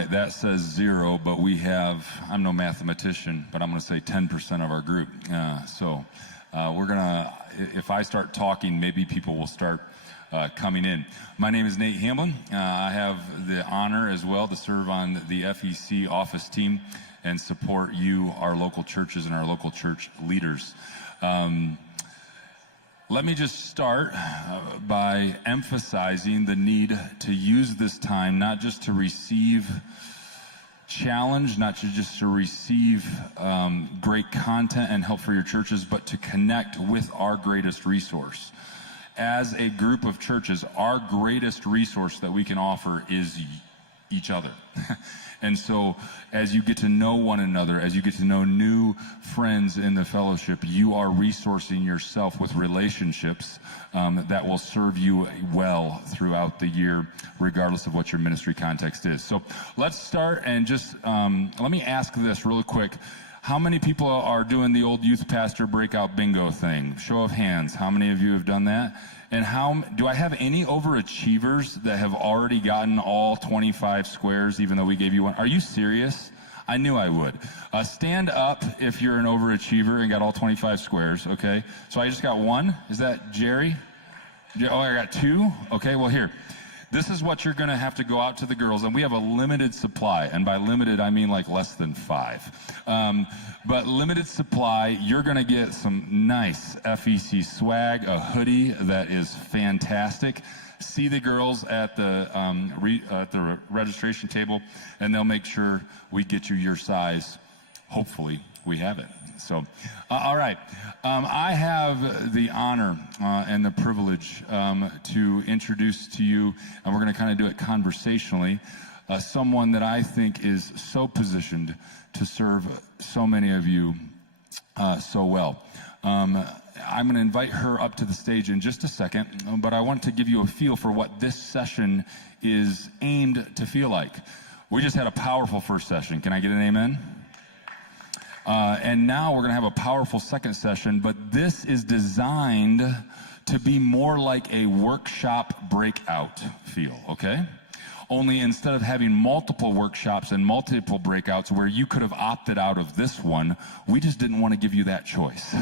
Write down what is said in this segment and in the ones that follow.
right, that says 0, but we have, I'm no mathematician, but I'm going to say 10% of our group. We're going to, if I start talking, maybe people will start coming in. My name is Nate Hamlin. I have the honor as well to serve on the FEC office team and support you, our local churches, and our local church leaders. Let me just start by emphasizing the need to use this time not just to receive challenge, not just to receive great content and help for your churches, but to connect with our greatest resource. As a group of churches, our greatest resource that we can offer is each other. And so as you get to know one another, as you get to know new friends in the fellowship, you are resourcing yourself with relationships that will serve you well throughout the year, regardless of what your ministry context is. So let's start and just let me ask this really quick. How many people are doing the old youth pastor breakout bingo thing? Show of hands. How many of you have done that? And do I have any overachievers that have already gotten all 25 squares, even though we gave you one? Are you serious? I knew I would. Stand up if you're an overachiever and got all 25 squares, okay? So I just got one. Is that Jerry? Oh, I got 2? Okay, well, here. This is what you're going to have to go out to the girls, and we have a limited supply, and by limited, I mean like less than 5. But limited supply, you're going to get some nice FEC swag, a hoodie that is fantastic. See the girls at the registration table, and they'll make sure we get you your size. Hopefully, we have it. So, all right. I have the honor and the privilege to introduce to you, and we're going to kind of do it conversationally, someone that I think is so positioned to serve so many of you so well. I'm going to invite her up to the stage in just a second, but I want to give you a feel for what this session is aimed to feel like. We just had a powerful first session. Can I get an amen? And now we're going to have a powerful second session, but this is designed to be more like a workshop breakout feel, okay? Only instead of having multiple workshops and multiple breakouts where you could have opted out of this one, we just didn't want to give you that choice.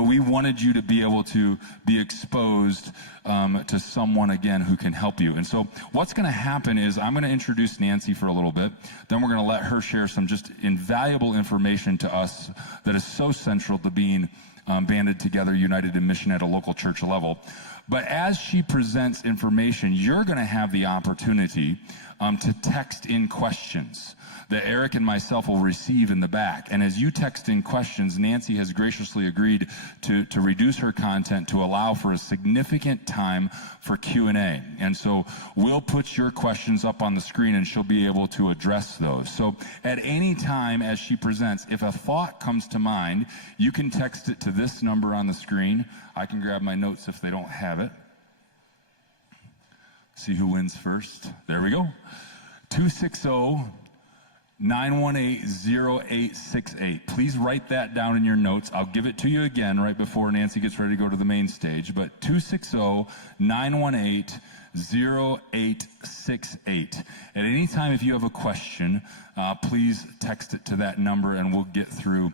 We wanted you to be able to be exposed to someone, again, who can help you. And so what's going to happen is I'm going to introduce Nancy for a little bit. Then we're going to let her share some just invaluable information to us that is so central to being banded together, united in mission at a local church level. But as she presents information, you're going to have the opportunity to text in questions that Eric and myself will receive in the back. And as you text in questions, Nancy has graciously agreed to reduce her content to allow for a significant time for Q&A. And so we'll put your questions up on the screen and she'll be able to address those. So at any time as she presents, if a thought comes to mind, you can text it to this number on the screen. I can grab my notes if they don't have it. See who wins first. There we go. 260-918-0868. Please write that down in your notes. I'll give it to you again right before Nancy gets ready to go to the main stage. But 260-918-0868. At any time, if you have a question, please text it to that number, and we'll get through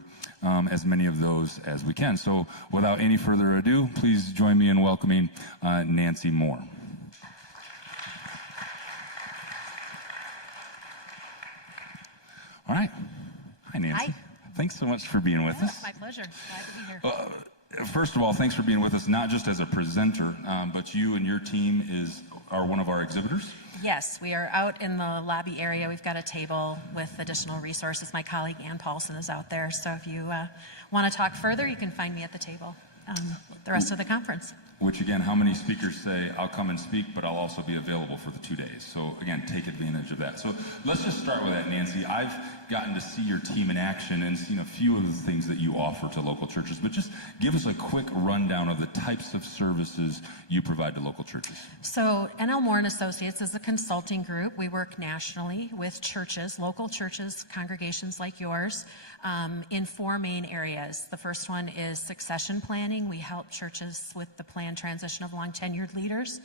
as many of those as we can. So without any further ado, please join me in welcoming Nancy Moore. All right. Hi, Nancy. Hi. Thanks so much for being with us. My pleasure. Glad to be here. First of all, thanks for being with us, not just as a presenter, but you and your team are one of our exhibitors. Yes, we are out in the lobby area. We've got a table with additional resources. My colleague Ann Paulson is out there, so if you want to talk further, you can find me at the table the rest of the conference. Which, again, how many speakers say, I'll come and speak, but I'll also be available for the 2 days. So, again, take advantage of that. So let's just start with that, Nancy. I've gotten to see your team in action and seen a few of the things that you offer to local churches, but just give us a quick rundown of the types of services you provide to local churches. So NL Moore and Associates is a consulting group. We work nationally with churches, local churches, congregations like yours, in 4 main areas. The first one is succession planning. We help churches with the planned transition of long-tenured leaders.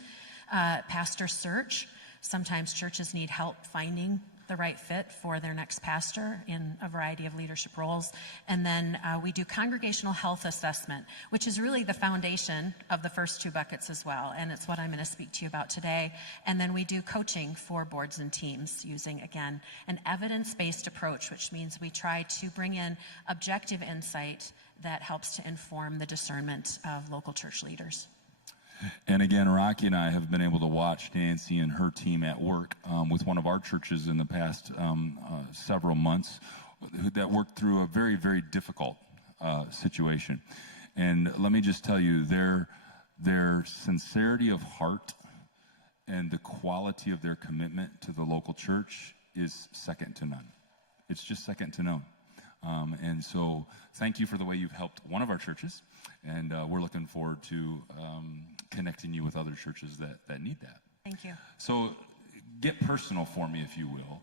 Pastor search. Sometimes churches need help finding the right fit for their next pastor in a variety of leadership roles. And then we do congregational health assessment, which is really the foundation of the first two buckets as well. And it's what I'm going to speak to you about today. And then we do coaching for boards and teams using, again, an evidence-based approach, which means we try to bring in objective insight that helps to inform the discernment of local church leaders. And again, Rocky and I have been able to watch Nancy and her team at work with one of our churches in the past several months that worked through a very, very difficult situation. And let me just tell you, their sincerity of heart and the quality of their commitment to the local church is second to none. It's just second to none. And so thank you for the way you've helped one of our churches, and we're looking forward to connecting you with other churches that need that. Thank you. So get personal for me, if you will.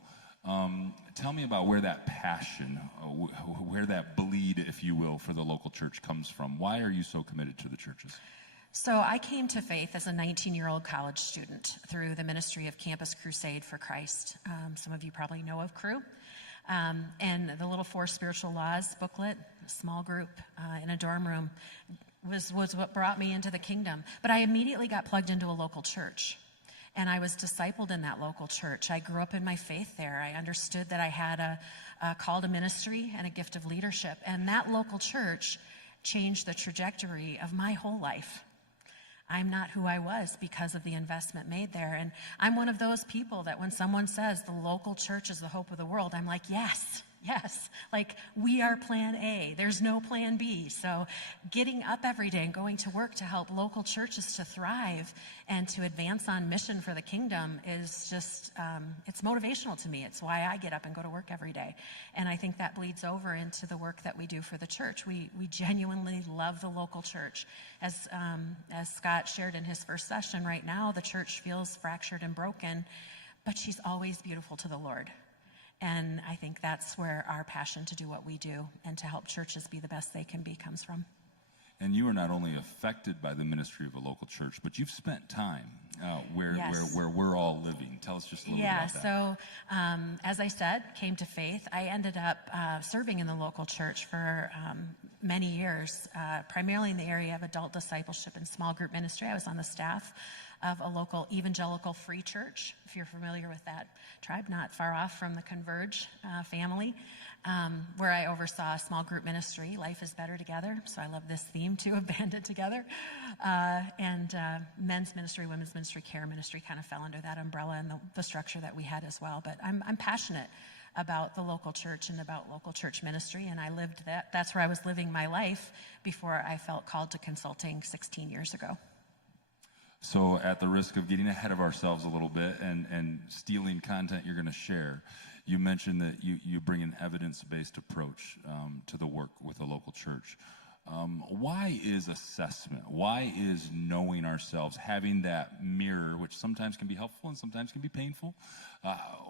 Tell me about where that passion, where that bleed, if you will, for the local church comes from. Why are you so committed to the churches? So I came to faith as a 19-year-old college student through the ministry of Campus Crusade for Christ. Some of you probably know of Cru. And the Little Four Spiritual Laws booklet, a small group in a dorm room, was what brought me into the kingdom. But I immediately got plugged into a local church, and I was discipled in that local church. I grew up in my faith there. I understood that I had a call to ministry and a gift of leadership, and that local church changed the trajectory of my whole life. I'm not who I was because of the investment made there. And I'm one of those people that when someone says the local church is the hope of the world, I'm like, yes. Like, we are plan A. There's no plan B. So getting up every day and going to work to help local churches to thrive and to advance on mission for the kingdom is just, it's motivational to me. It's why I get up and go to work every day. And I think that bleeds over into the work that we do for the church. We genuinely love the local church. As Scott shared in his first session, right now the church feels fractured and broken, but she's always beautiful to the Lord. And I think that's where our passion to do what we do and to help churches be the best they can be comes from. And you are not only affected by the ministry of a local church, but you've spent time where we're all living. Tell us just a little bit about that. So as I said, came to faith. I ended up serving in the local church for many years, primarily in the area of adult discipleship and small group ministry. I was on the staff of a local evangelical free church, if you're familiar with that tribe, not far off from the Converge family, where I oversaw a small group ministry, Life is Better Together. So I love this theme too, of banded together. And men's ministry, women's ministry, care ministry kind of fell under that umbrella and the structure that we had as well. But I'm passionate about the local church and about local church ministry, and I lived that. That's where I was living my life before I felt called to consulting 16 years ago. So at the risk of getting ahead of ourselves a little bit and stealing content you're going to share, you mentioned that you bring an evidence-based approach to the work with a local church. Why is assessment? Why is knowing ourselves, having that mirror, which sometimes can be helpful and sometimes can be painful,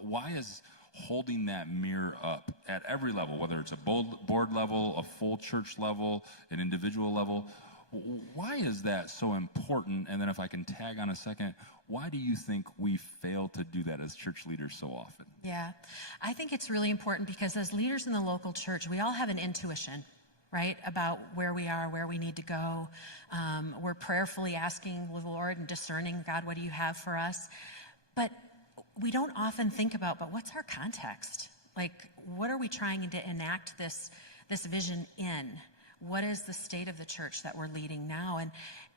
why is holding that mirror up at every level, whether it's a board level, a full church level, an individual level, why is that so important? And then if I can tag on a second, why do you think we fail to do that as church leaders so often? Yeah, I think it's really important because as leaders in the local church, we all have an intuition, right, about where we are, where we need to go. We're prayerfully asking the Lord and discerning, God, what do you have for us? But we don't often think about, but what's our context? Like, what are we trying to enact this vision in? What is the state of the church that we're leading now?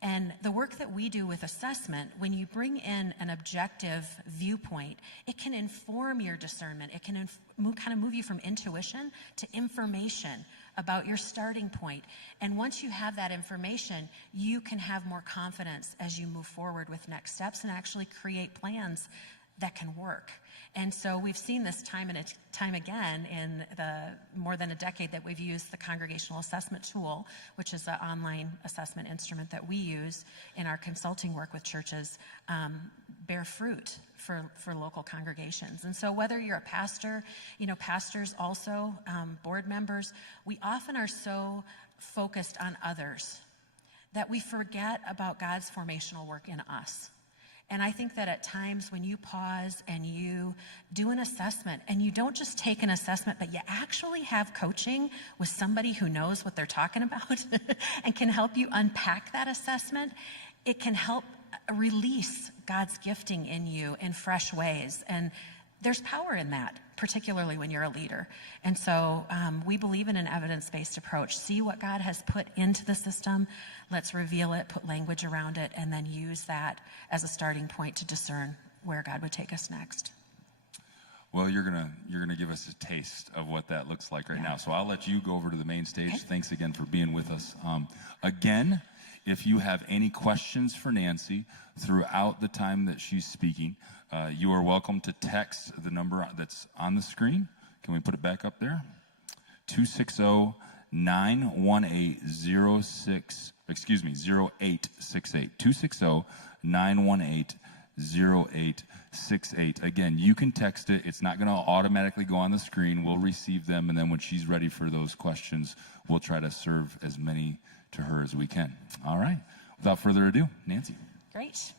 And the work that we do with assessment, when you bring in an objective viewpoint, it can inform your discernment. It can kind of move you from intuition to information about your starting point. And once you have that information, you can have more confidence as you move forward with next steps and actually create plans that can work. And so we've seen this time and time again in the more than a decade that we've used the Congregational Assessment Tool, which is an online assessment instrument that we use in our consulting work with churches, bear fruit for local congregations. And so whether you're a pastor, pastors also, board members, we often are so focused on others that we forget about God's formational work in us. And I think that at times when you pause and you do an assessment, and you don't just take an assessment, but you actually have coaching with somebody who knows what they're talking about and can help you unpack that assessment, it can help release God's gifting in you in fresh ways. And there's power in that, particularly when you're a leader. And so we believe in an evidence-based approach. See what God has put into the system. Let's reveal it, put language around it, and then use that as a starting point to discern where God would take us next. Well, you're gonna give us a taste of what that looks like right now. So I'll let you go over to the main stage. Okay. Thanks again for being with us. Again, if you have any questions for Nancy throughout the time that she's speaking, you are welcome to text the number that's on the screen. Can we put it back up there? 260-918-0868. 260-918-0868. Again, you can text it. It's not going to automatically go on the screen. We'll receive them, and then when she's ready for those questions, we'll try to serve as many to her as we can. All right. Without further ado, Nancy. Great.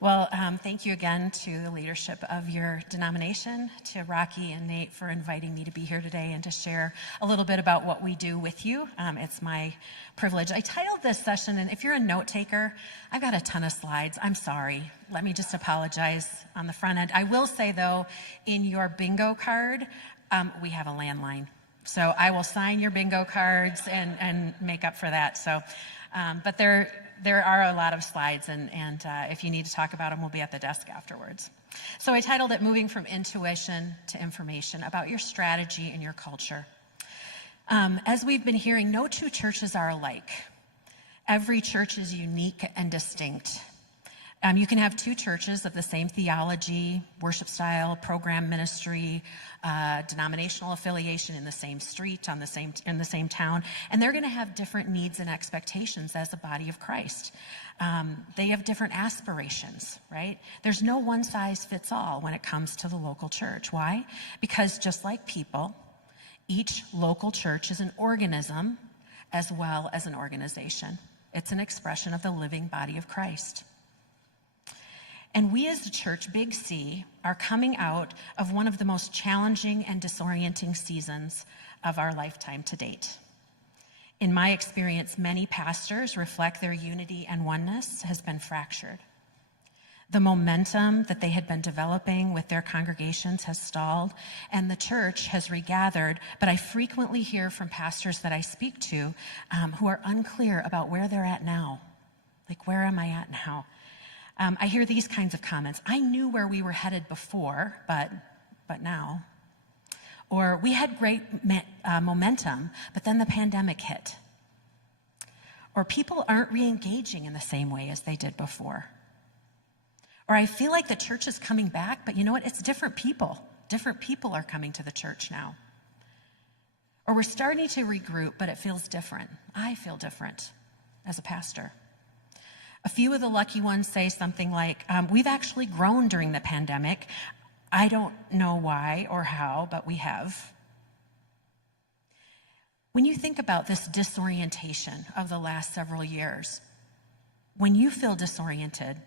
Well, thank you again to the leadership of your denomination, to Rocky and Nate for inviting me to be here today and to share a little bit about what we do with you. It's my privilege. I titled this session, and if you're a note taker, I've got a ton of slides. I'm sorry. Let me just apologize on the front end. I will say, though, in your bingo card, we have a landline. So I will sign your bingo cards and make up for that. So, but there are a lot of slides, and if you need to talk about them, we'll be at the desk afterwards. So I titled it Moving from Intuition to Information, about your strategy and your culture. As we've been hearing, no two churches are alike. Every church is unique and distinct. You can have two churches of the same theology, worship style, program, ministry, denominational affiliation in the same street, in the same town, and they're going to have different needs and expectations as a body of Christ. They have different aspirations, right? There's no one size fits all when it comes to the local church. Why? Because just like people, each local church is an organism as well as an organization. It's an expression of the living body of Christ. And we as a church, Big C, are coming out of one of the most challenging and disorienting seasons of our lifetime to date. In my experience, many pastors reflect their unity and oneness has been fractured. The momentum that they had been developing with their congregations has stalled, and the church has regathered, but I frequently hear from pastors that I speak to who are unclear about where they're at now. Like, where am I at now? I hear these kinds of comments. I knew where we were headed before, but now. Or we had great momentum, but then the pandemic hit. Or people aren't re-engaging in the same way as they did before. Or I feel like the church is coming back, but you know what? It's different people. Different people are coming to the church now. Or we're starting to regroup, but it feels different. I feel different as a pastor. A few of the lucky ones say something like, we've actually grown during the pandemic. I don't know why or how, but we have. When you think about this disorientation of the last several years, when you feel disoriented,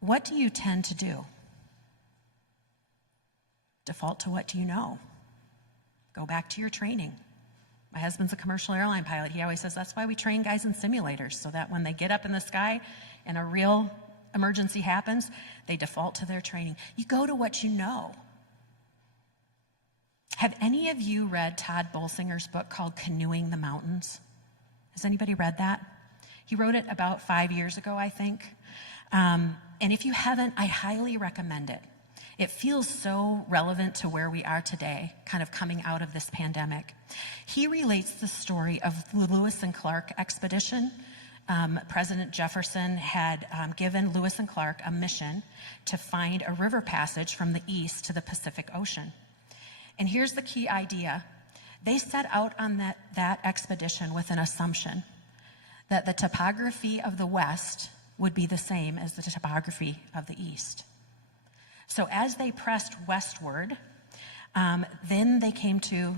what do you tend to do? Default to what do you know? Go back to your training. My husband's a commercial airline pilot. He always says that's why we train guys in simulators, so that when they get up in the sky and a real emergency happens, they default to their training. You go to what you know. Have any of you read Todd Bolsinger's book called Canoeing the Mountains? Has anybody read that? He wrote it about 5 years ago, I think. And if you haven't, I highly recommend it. It feels so relevant to where we are today, kind of coming out of this pandemic. He relates the story of the Lewis and Clark expedition. President Jefferson had given Lewis and Clark a mission to find a river passage from the east to the Pacific Ocean. And here's the key idea. They set out on that expedition with an assumption that the topography of the west would be the same as the topography of the east. So as they pressed westward, then they came to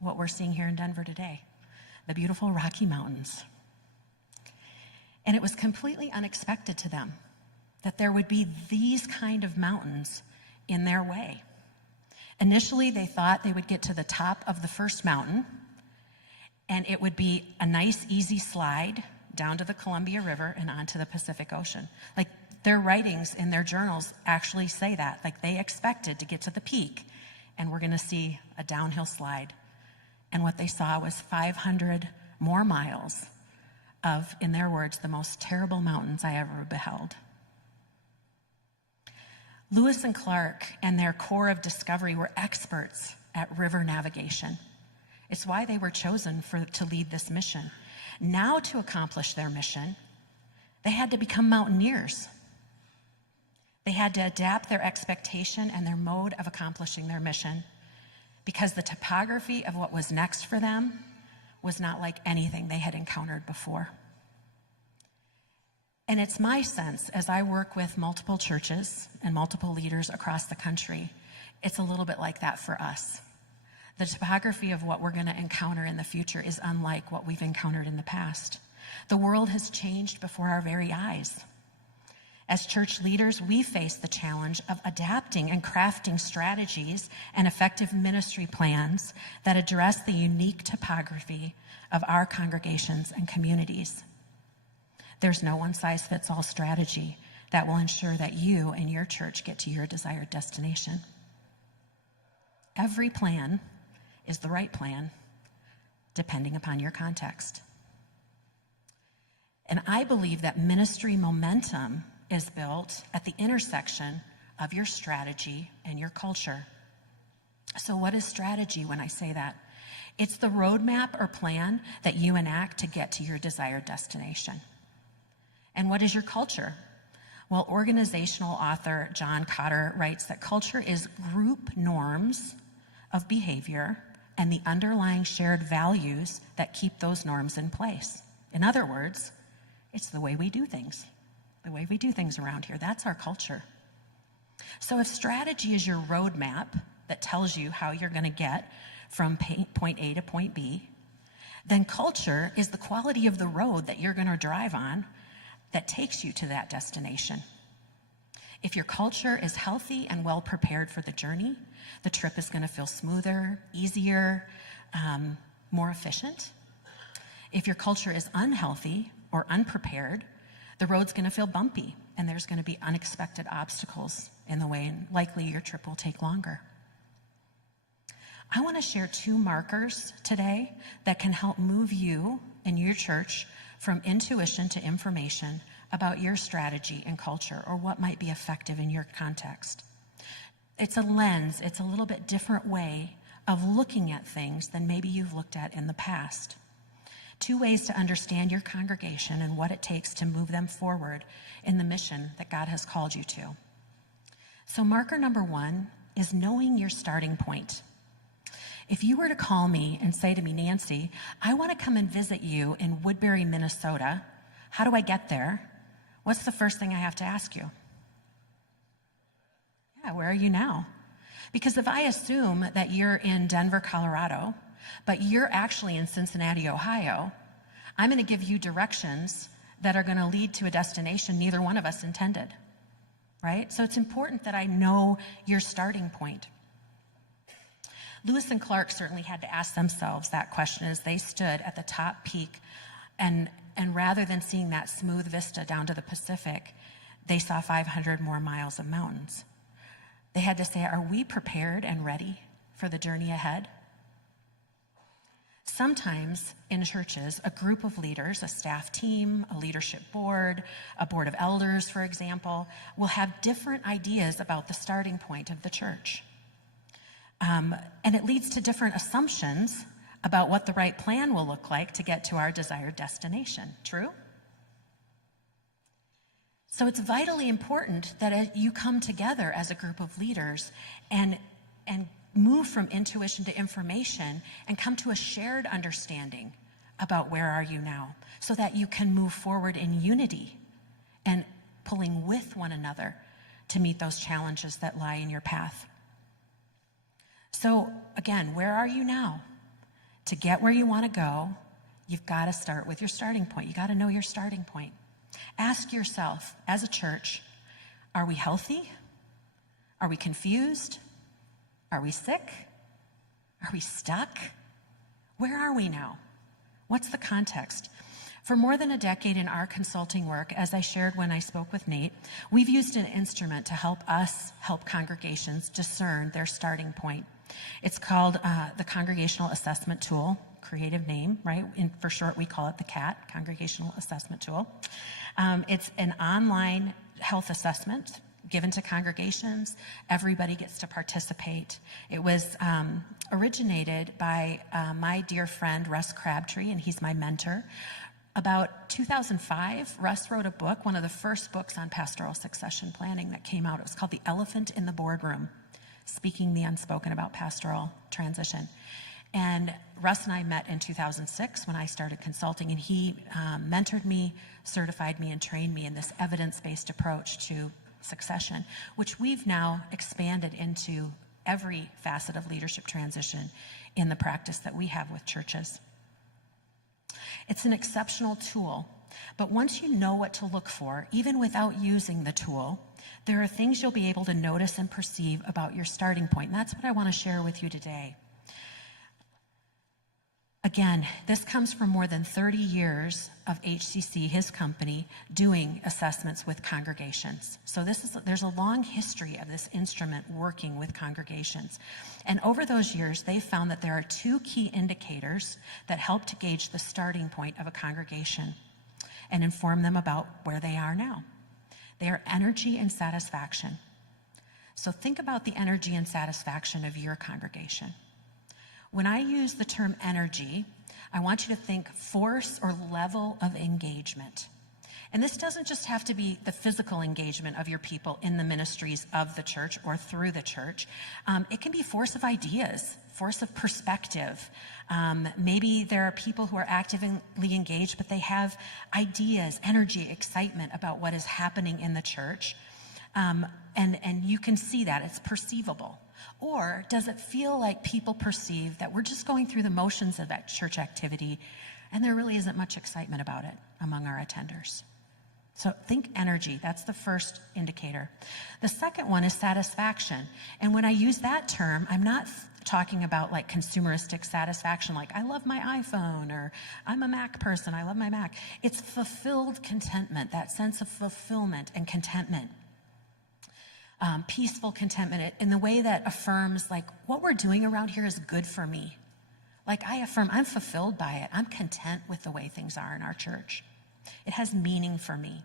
what we're seeing here in Denver today, the beautiful Rocky Mountains. And it was completely unexpected to them that there would be these kind of mountains in their way. Initially, they thought they would get to the top of the first mountain, and it would be a nice, easy slide down to the Columbia River and onto the Pacific Ocean. Like, their writings in their journals actually say that. Like, they expected to get to the peak, and we're going to see a downhill slide. And what they saw was 500 more miles of, in their words, the most terrible mountains I ever beheld. Lewis and Clark and their Corps of Discovery were experts at river navigation. It's why they were chosen to lead this mission. Now, to accomplish their mission, they had to become mountaineers. They had to adapt their expectation and their mode of accomplishing their mission, because the topography of what was next for them was not like anything they had encountered before. And it's my sense, as I work with multiple churches and multiple leaders across the country, it's a little bit like that for us. The topography of what we're going to encounter in the future is unlike what we've encountered in the past. The world has changed before our very eyes. As church leaders, we face the challenge of adapting and crafting strategies and effective ministry plans that address the unique topography of our congregations and communities. There's no one-size-fits-all strategy that will ensure that you and your church get to your desired destination. Every plan is the right plan, depending upon your context. And I believe that ministry momentum is built at the intersection of your strategy and your culture. So what is strategy when I say that? It's the roadmap or plan that you enact to get to your desired destination. And what is your culture? Well, organizational author John Cotter writes that culture is group norms of behavior and the underlying shared values that keep those norms in place. In other words, it's the way we do things. The way we do things around here. That's our culture. So if strategy is your roadmap that tells you how you're going to get from point A to point B, then culture is the quality of the road that you're going to drive on that takes you to that destination. If your culture is healthy and well prepared for the journey, the trip is going to feel smoother, easier, more efficient. If your culture is unhealthy or unprepared, the road's going to feel bumpy, and there's going to be unexpected obstacles in the way, and likely your trip will take longer. I want to share 2 markers today that can help move you and your church from intuition to information about your strategy and culture, or what might be effective in your context. It's a lens, it's a little bit different way of looking at things than maybe you've looked at in the past. 2 ways to understand your congregation and what it takes to move them forward in the mission that God has called you to. So marker number 1 is knowing your starting point. If you were to call me and say to me, Nancy, I want to come and visit you in Woodbury, Minnesota. How do I get there? What's the first thing I have to ask you? Yeah, where are you now? Because if I assume that you're in Denver, Colorado, but you're actually in Cincinnati, Ohio, I'm going to give you directions that are going to lead to a destination neither one of us intended, right? So it's important that I know your starting point. Lewis and Clark certainly had to ask themselves that question as they stood at the top peak, and rather than seeing that smooth vista down to the Pacific, they saw 500 more miles of mountains. They had to say, are we prepared and ready for the journey ahead? Sometimes in churches, a group of leaders, a staff team, a leadership board, a board of elders, for example, will have different ideas about the starting point of the church. And it leads to different assumptions about what the right plan will look like to get to our desired destination. True? So it's vitally important that you come together as a group of leaders and move from intuition to information and come to a shared understanding about where are you now, so that you can move forward in unity and pulling with one another to meet those challenges that lie in your path. So again, where are you now? To get where you want to go, you've got to start with your starting point. You got to know your starting point. Ask yourself, as a church, Are we healthy? Are we confused? Are we sick? Are we stuck? Where are we now? What's the context? For more than a decade in our consulting work, as I shared when I spoke with Nate, we've used an instrument to help us help congregations discern their starting point. It's called the Congregational Assessment Tool, creative name, right? For short, we call it the CAT, Congregational Assessment Tool. It's an online health assessment given to congregations. Everybody gets to participate. It was originated by my dear friend, Russ Crabtree, and he's my mentor. About 2005, Russ wrote a book, one of the first books on pastoral succession planning that came out. It was called The Elephant in the Boardroom, Speaking the Unspoken About Pastoral Transition. And Russ and I met in 2006 when I started consulting, and he mentored me, certified me, and trained me in this evidence-based approach to succession, which we've now expanded into every facet of leadership transition in the practice that we have with churches. It's an exceptional tool, but once you know what to look for, even without using the tool, there are things you'll be able to notice and perceive about your starting point. And that's what I want to share with you today. Again, this comes from more than 30 years of HCC, his company, doing assessments with congregations. So there's a long history of this instrument working with congregations. And over those years, they found that there are two key indicators that help to gauge the starting point of a congregation and inform them about where they are now. They are energy and satisfaction. So think about the energy and satisfaction of your congregation. When I use the term energy, I want you to think force or level of engagement. And this doesn't just have to be the physical engagement of your people in the ministries of the church or through the church. It can be force of ideas, force of perspective. Maybe there are people who are actively engaged, but they have ideas, energy, excitement about what is happening in the church. And you can see that, it's perceivable. Or does it feel like people perceive that we're just going through the motions of that church activity and there really isn't much excitement about it among our attenders? So think energy, that's the first indicator. The second one is satisfaction. And when I use that term, I'm not talking about like consumeristic satisfaction, like I love my iPhone, or I'm a Mac person, I love my Mac. It's fulfilled contentment, that sense of fulfillment and contentment. Peaceful contentment in the way that affirms like what we're doing around here is good for me. Like I affirm, I'm fulfilled by it. I'm content with the way things are in our church. It has meaning for me.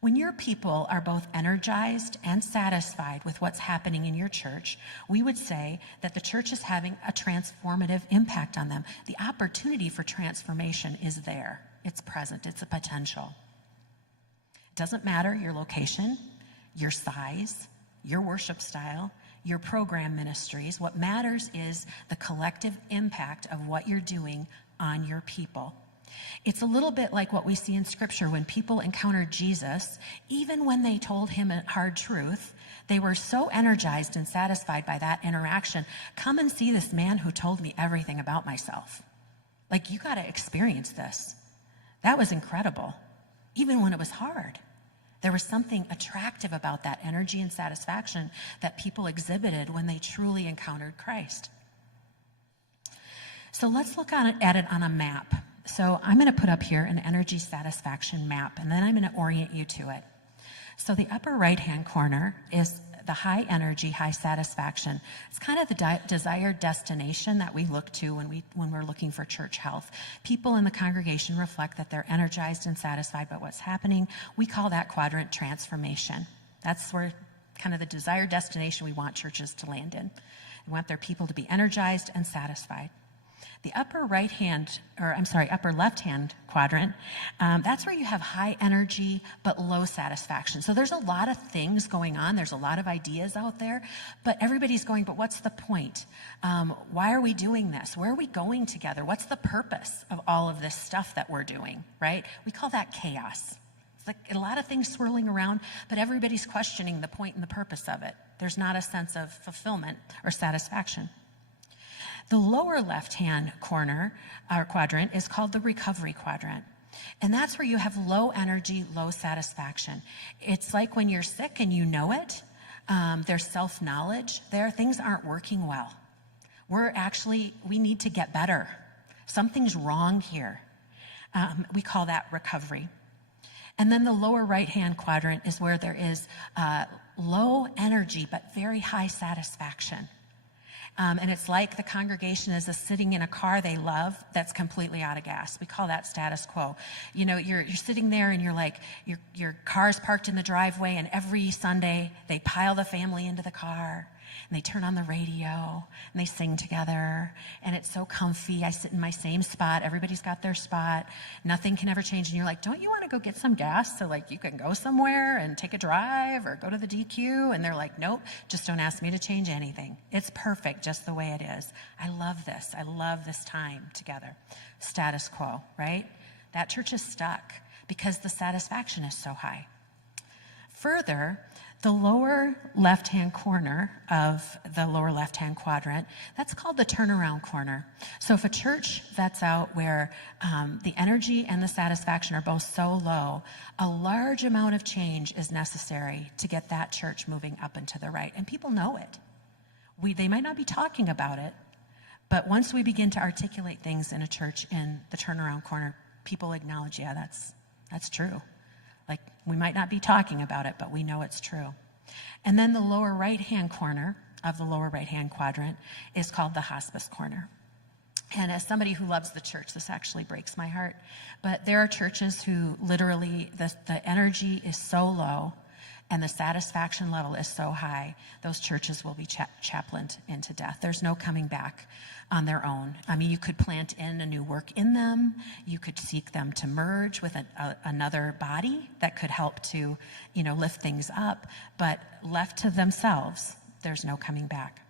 When your people are both energized and satisfied with what's happening in your church, we would say that the church is having a transformative impact on them. The opportunity for transformation is there. It's present. It's a potential. It doesn't matter your location, your size, your worship style, your program ministries. What matters is the collective impact of what you're doing on your people. It's a little bit like what we see in Scripture when people encountered Jesus. Even when they told him a hard truth, they were so energized and satisfied by that interaction. Come and see this man who told me everything about myself. Like, you got to experience this. That was incredible, even when it was hard. There was something attractive about that energy and satisfaction that people exhibited when they truly encountered Christ. So let's look at it on a map. So I'm going to put up here an energy satisfaction map, and then I'm going to orient you to it. So the upper right-hand corner is the high energy, high satisfaction. It's kind of the desired destination that we look to when we're looking for church health. People in the congregation reflect that they're energized and satisfied by what's happening. We call that quadrant transformation. That's where kind of the desired destination we want churches to land in. We want their people to be energized and satisfied. The upper left-hand quadrant, that's where you have high energy but low satisfaction. So there's a lot of things going on. There's a lot of ideas out there, but everybody's going, but what's the point? Why are we doing this? Where are we going together? What's the purpose of all of this stuff that we're doing, right? We call that chaos. It's like a lot of things swirling around, but everybody's questioning the point and the purpose of it. There's not a sense of fulfillment or satisfaction. The lower left-hand corner, or quadrant, is called the recovery quadrant. And that's where you have low energy, low satisfaction. It's like when you're sick and you know it, there's self-knowledge there. Things aren't working well. We need to get better. Something's wrong here. We call that recovery. And then the lower right-hand quadrant is where there is low energy, but very high satisfaction. And it's like the congregation is sitting in a car they love that's completely out of gas. We call that status quo. You know, you're sitting there and you're like, your car's parked in the driveway, and every Sunday they pile the family into the car and they turn on the radio and they sing together, and it's so comfy. I sit in my same spot. Everybody's got their spot. Nothing can ever change. And you're like, don't you want to go get some gas so like you can go somewhere and take a drive or go to the DQ? And they're like, nope, just don't ask me to change anything. It's perfect just the way it is. I love this. I love this time together. Status quo, right? That church is stuck because the satisfaction is so high. Further, the lower left-hand corner of the lower left-hand quadrant, that's called the turnaround corner. So if a church vets out where the energy and the satisfaction are both so low, a large amount of change is necessary to get that church moving up and to the right. And people know it. They might not be talking about it, but once we begin to articulate things in a church in the turnaround corner, people acknowledge, yeah, that's true. Like, we might not be talking about it, but we know it's true. And then the lower right-hand corner of the lower right-hand quadrant is called the hospice corner. And as somebody who loves the church, this actually breaks my heart. But there are churches who literally, the energy is so low and the satisfaction level is so high, those churches will be chaplained into death. There's no coming back on their own. I mean, you could plant in a new work in them. You could seek them to merge with another body that could help to, lift things up. But left to themselves, there's no coming back.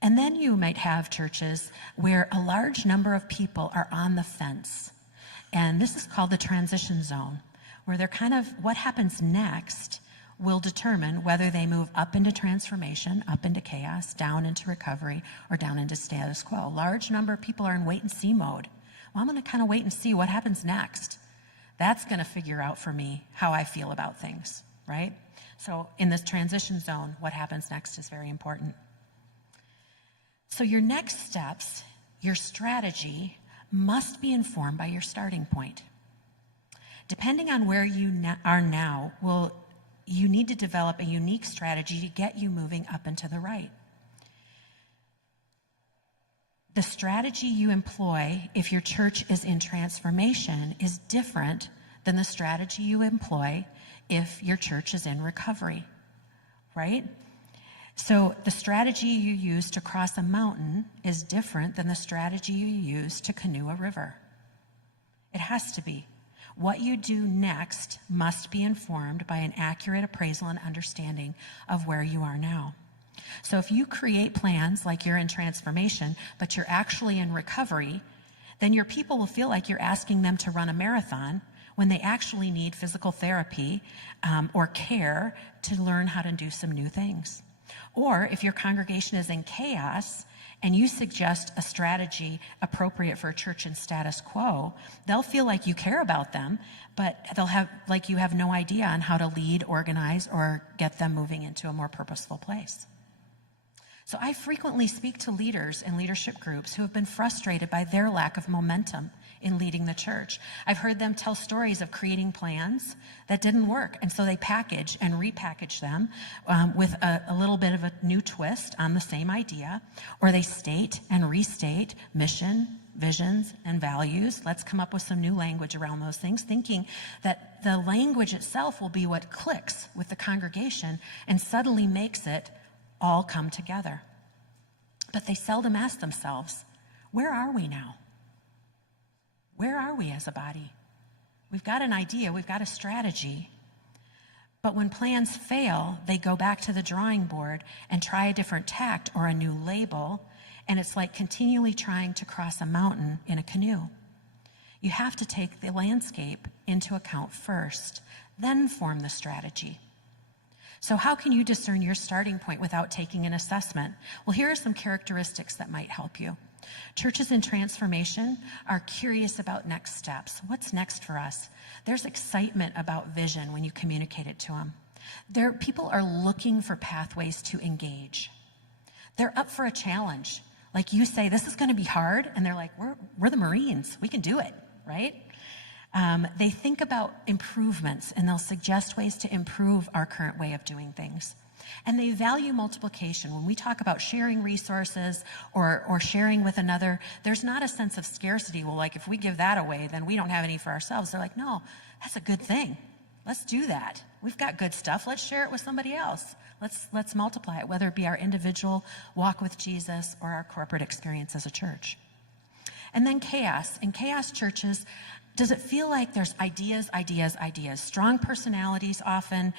And then you might have churches where a large number of people are on the fence. And this is called the transition zone, where they're kind of, what happens next will determine whether they move up into transformation, up into chaos, down into recovery, or down into status quo. A large number of people are in wait and see mode. Well, I'm going to kind of wait and see what happens next. That's going to figure out for me how I feel about things, right? So in this transition zone, what happens next is very important. So your next steps, your strategy, must be informed by your starting point. Depending on where you are now, you need to develop a unique strategy to get you moving up and to the right. The strategy you employ if your church is in transformation is different than the strategy you employ if your church is in recovery, right? So the strategy you use to cross a mountain is different than the strategy you use to canoe a river. It has to be. What you do next must be informed by an accurate appraisal and understanding of where you are now. So if you create plans like you're in transformation, but you're actually in recovery, then your people will feel like you're asking them to run a marathon when they actually need physical therapy or care to learn how to do some new things. Or if your congregation is in chaos and you suggest a strategy appropriate for a church in status quo, they'll feel like you care about them, but they'll have like you have no idea on how to lead, organize, or get them moving into a more purposeful place. So I frequently speak to leaders in leadership groups who have been frustrated by their lack of momentum in leading the church. I've heard them tell stories of creating plans that didn't work, and so they package and repackage them with a little bit of a new twist on the same idea, or they state and restate mission, visions, and values. Let's come up with some new language around those things, thinking that the language itself will be what clicks with the congregation and suddenly makes it all come together. But they seldom ask themselves, where are we now? Where are we as a body? We've got an idea, we've got a strategy, but when plans fail, they go back to the drawing board and try a different tact or a new label, and it's like continually trying to cross a mountain in a canoe. You have to take the landscape into account first, then form the strategy. So how can you discern your starting point without taking an assessment? Well, here are some characteristics that might help you. Churches in transformation are curious about next steps. What's next for us? There's excitement about vision when you communicate it to them. People are looking for pathways to engage. They're up for a challenge. Like you say, this is going to be hard, and they're like, we're the Marines. We can do it, right? They think about improvements, and they'll suggest ways to improve our current way of doing things. And they value multiplication. When we talk about sharing resources or sharing with another, there's not a sense of scarcity. Well, like if we give that away, then we don't have any for ourselves. They're like, no, that's a good thing. Let's do that. We've got good stuff. Let's share it with somebody else. Let's multiply it, whether it be our individual walk with Jesus or our corporate experience as a church. And then chaos. In chaos churches, does it feel like there's ideas? Strong personalities often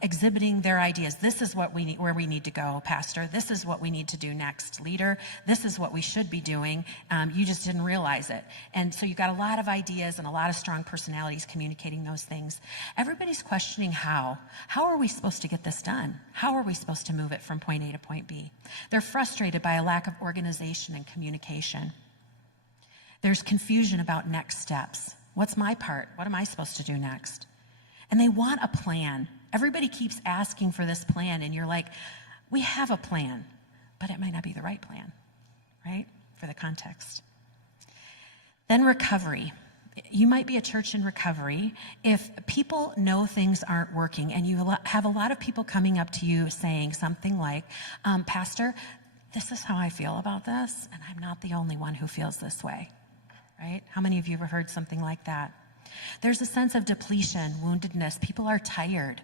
exhibiting their ideas. This is what we need, where we need to go, pastor. This is what we need to do next, leader. This is what we should be doing. You just didn't realize it. And so you've got a lot of ideas and a lot of strong personalities communicating those things. Everybody's questioning how. How are we supposed to get this done? How are we supposed to move it from point A to point B? They're frustrated by a lack of organization and communication. There's confusion about next steps. What's my part? What am I supposed to do next? And they want a plan. Everybody keeps asking for this plan, and you're like, we have a plan, but it might not be the right plan, right? For the context. Then recovery. You might be a church in recovery if people know things aren't working, and you have a lot of people coming up to you saying something like, Pastor, this is how I feel about this, and I'm not the only one who feels this way. Right? How many of you have heard something like that? There's a sense of depletion, woundedness. People are tired.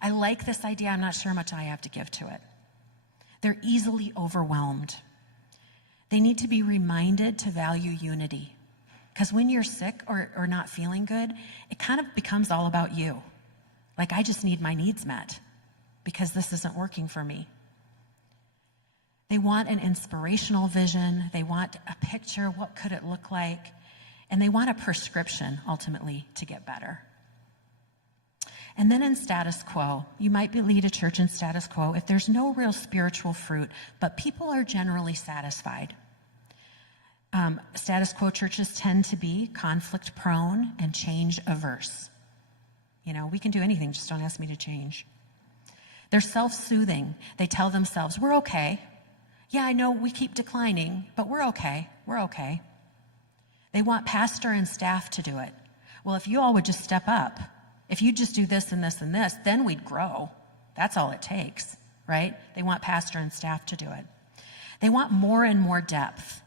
I like this idea. I'm not sure how much I have to give to it. They're easily overwhelmed. They need to be reminded to value unity. Because when you're sick or not feeling good, it kind of becomes all about you. Like, I just need my needs met because this isn't working for me. They want an inspirational vision. They want a picture. What could it look like? And they want a prescription, ultimately, to get better. And then in status quo, you might lead a church in status quo if there's no real spiritual fruit, but people are generally satisfied. Status quo churches tend to be conflict prone and change averse. You know, we can do anything, just don't ask me to change. They're self-soothing. They tell themselves, we're okay. Yeah, I know we keep declining, but we're okay. We're okay. They want pastor and staff to do it. Well, if you all would just step up, if you just do this and this and this, then we'd grow. That's all it takes, right? They want pastor and staff to do it. They want more and more depth.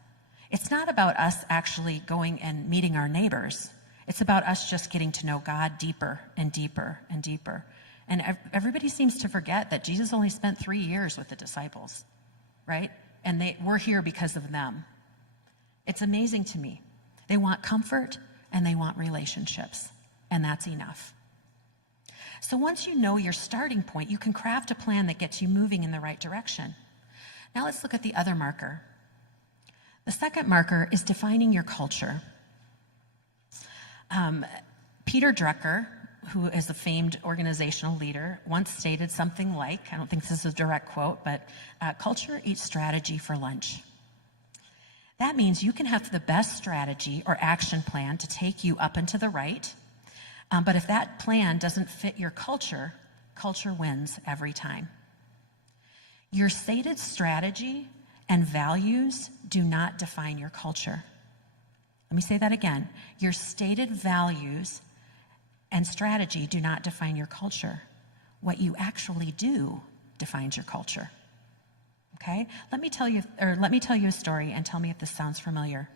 It's not about us actually going and meeting our neighbors. It's about us just getting to know God deeper and deeper and deeper. And everybody seems to forget that Jesus only spent 3 years with the disciples. Right? And we're here because of them. It's amazing to me. They want comfort and they want relationships, and that's enough. So once you know your starting point, you can craft a plan that gets you moving in the right direction. Now let's look at the other marker. The second marker is defining your culture. Peter Drucker, who is a famed organizational leader, once stated something like, I don't think this is a direct quote, but culture eats strategy for lunch. That means you can have the best strategy or action plan to take you up and to the right, but if that plan doesn't fit your culture, culture wins every time. Your stated strategy and values do not define your culture. Let me say that again. Your stated values and strategy do not define your culture. What you actually do defines your culture. Okay? Let me tell you a story and tell me if this sounds familiar.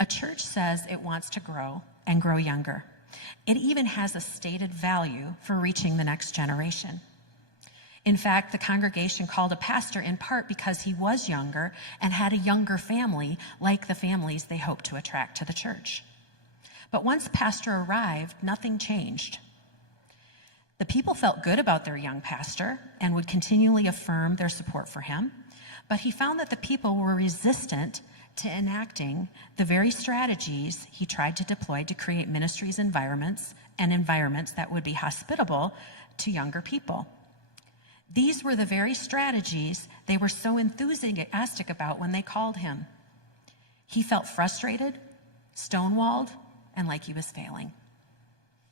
A church says it wants to grow and grow younger. It even has a stated value for reaching the next generation. In fact, the congregation called a pastor in part because he was younger and had a younger family, like the families they hoped to attract to the church. But once pastor arrived, nothing changed. The people felt good about their young pastor and would continually affirm their support for him, but he found that the people were resistant to enacting the very strategies he tried to deploy to create ministries environments that would be hospitable to younger people. These were the very strategies they were so enthusiastic about when they called him. He felt frustrated, stonewalled, and like he was failing.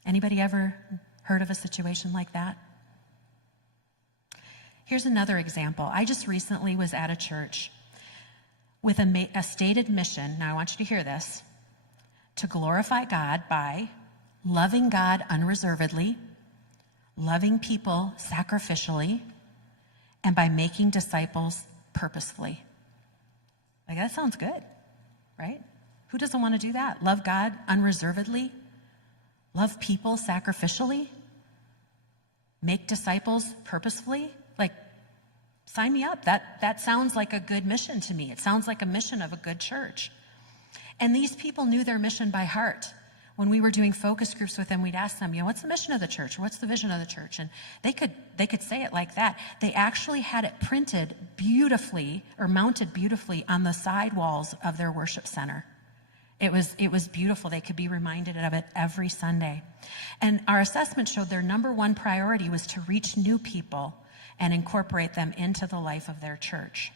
Anybody ever heard of a situation like that? Here's another example. I just recently was at a church with a stated mission, now I want you to hear this, to glorify God by loving God unreservedly, loving people sacrificially, and by making disciples purposefully. Like, that sounds good, right? Who doesn't want to do that? Love God unreservedly, love people sacrificially, make disciples purposefully. Like, sign me up. That sounds like a good mission to me. It sounds like a mission of a good church. And these people knew their mission by heart. When we were doing focus groups with them, we'd ask them, what's the mission of the church? What's the vision of the church? And they could say it like that. They actually had it printed beautifully or mounted beautifully on the side walls of their worship center. It was beautiful. They could be reminded of it every Sunday. And our assessment showed their number one priority was to reach new people and incorporate them into the life of their church.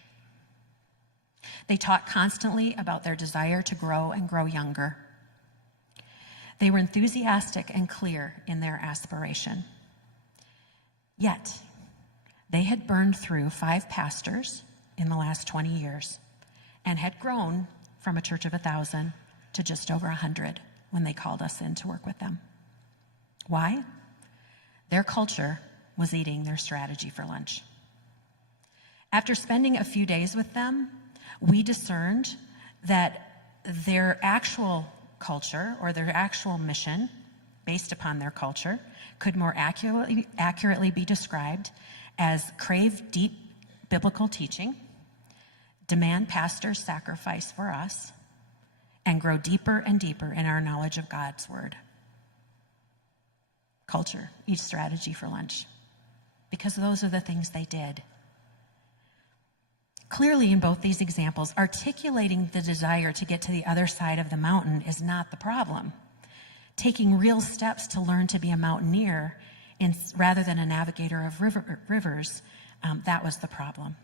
They taught constantly about their desire to grow and grow younger. They were enthusiastic and clear in their aspiration. Yet, they had burned through 5 pastors in the last 20 years and had grown from a church of 1,000 to just over 100 when they called us in to work with them. Why? Their culture was eating their strategy for lunch. After spending a few days with them, we discerned that their actual culture or their actual mission, based upon their culture, could more accurately be described as crave deep biblical teaching, demand pastors sacrifice for us, and grow deeper and deeper in our knowledge of God's word. Culture, each strategy for lunch. Because those are the things they did. Clearly, in both these examples, articulating the desire to get to the other side of the mountain is not the problem. Taking real steps to learn to be a mountaineer rather than a navigator of rivers, that was the problem.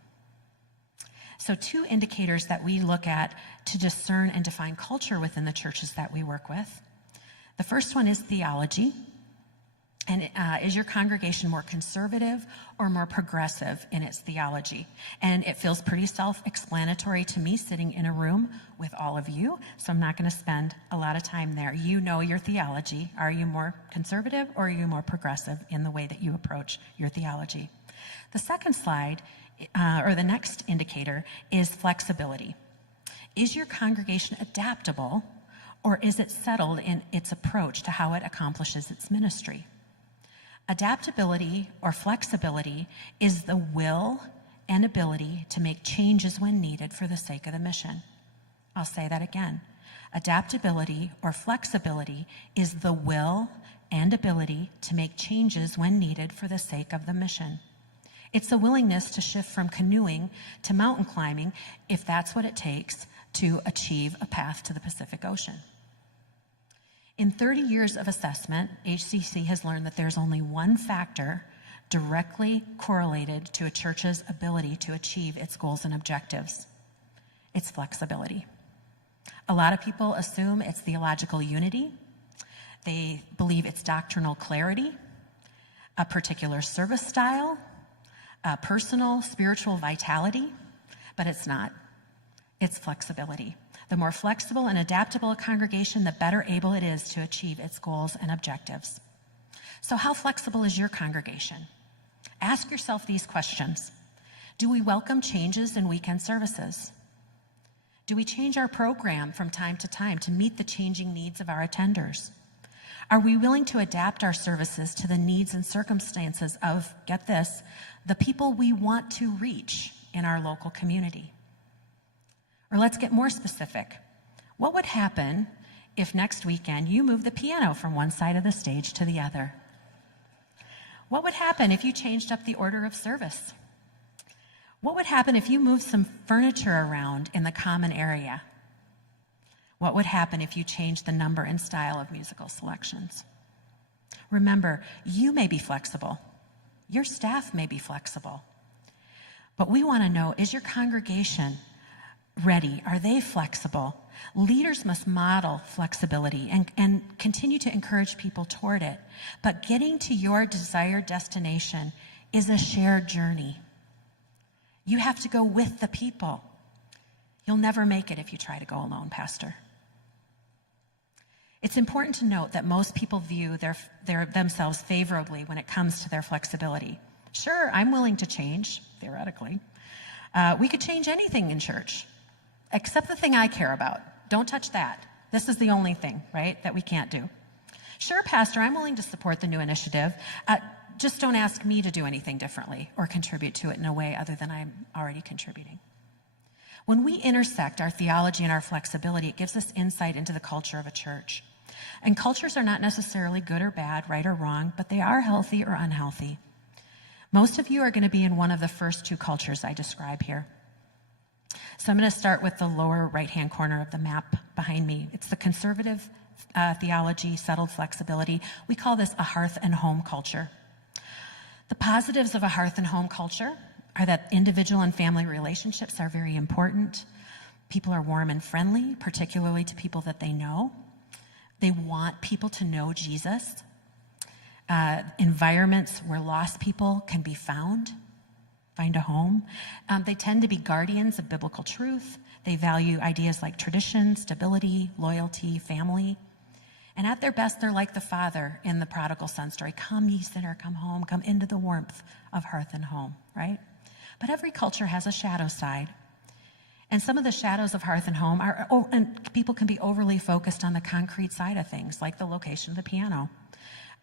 So 2 indicators that we look at to discern and define culture within the churches that we work with. The first one is theology. And is your congregation more conservative or more progressive in its theology? And it feels pretty self-explanatory to me sitting in a room with all of you, so I'm not going to spend a lot of time there. You know your theology. Are you more conservative or are you more progressive in the way that you approach your theology? The second slide, or the next indicator, is flexibility. Is your congregation adaptable, or is it settled in its approach to how it accomplishes its ministry? Adaptability or flexibility is the will and ability to make changes when needed for the sake of the mission. I'll say that again. Adaptability or flexibility is the will and ability to make changes when needed for the sake of the mission. It's the willingness to shift from canoeing to mountain climbing if that's what it takes to achieve a path to the Pacific Ocean. In 30 years of assessment, HCC has learned that there's only one factor directly correlated to a church's ability to achieve its goals and objectives. It's flexibility. A lot of people assume it's theological unity. They believe it's doctrinal clarity, a particular service style, a personal spiritual vitality, but it's not. It's flexibility. The more flexible and adaptable a congregation, the better able it is to achieve its goals and objectives. So how flexible is your congregation? Ask yourself these questions. Do we welcome changes in weekend services? Do we change our program from time to time to meet the changing needs of our attenders? Are we willing to adapt our services to the needs and circumstances of, get this, the people we want to reach in our local community? Or let's get more specific. What would happen if next weekend you moved the piano from one side of the stage to the other? What would happen if you changed up the order of service? What would happen if you moved some furniture around in the common area? What would happen if you changed the number and style of musical selections? Remember, you may be flexible. Your staff may be flexible. But we want to know, is your congregation ready? Are they flexible Leaders must model flexibility and continue to encourage people toward it. But getting to your desired destination is a shared journey. You have to go with the people. You'll never make it if you try to go alone, Pastor. It's important to note that most people view themselves favorably when it comes to their flexibility. Sure, I'm willing to change, theoretically. We could change anything in church, except the thing I care about. Don't touch that. This is the only thing, right, that we can't do. Sure, Pastor, I'm willing to support the new initiative. Just don't ask me to do anything differently or contribute to it in a way other than I'm already contributing. When we intersect our theology and our flexibility, it gives us insight into the culture of a church. And cultures are not necessarily good or bad, right or wrong, but they are healthy or unhealthy. Most of you are going to be in one of the first two cultures I describe here. So I'm going to start with the lower right-hand corner of the map behind me. It's the conservative theology, settled flexibility. We call this a hearth and home culture. The positives of a hearth and home culture are that individual and family relationships are very important. People are warm and friendly, particularly to people that they know. They want people to know Jesus. Environments where lost people can be found, find a home. They tend to be guardians of biblical truth. They value ideas like tradition, stability, loyalty, family. And at their best, they're like the father in the prodigal son story. Come, ye sinner, come home, come into the warmth of hearth and home, right? But every culture has a shadow side. And some of the shadows of hearth and home and people can be overly focused on the concrete side of things, like the location of the piano.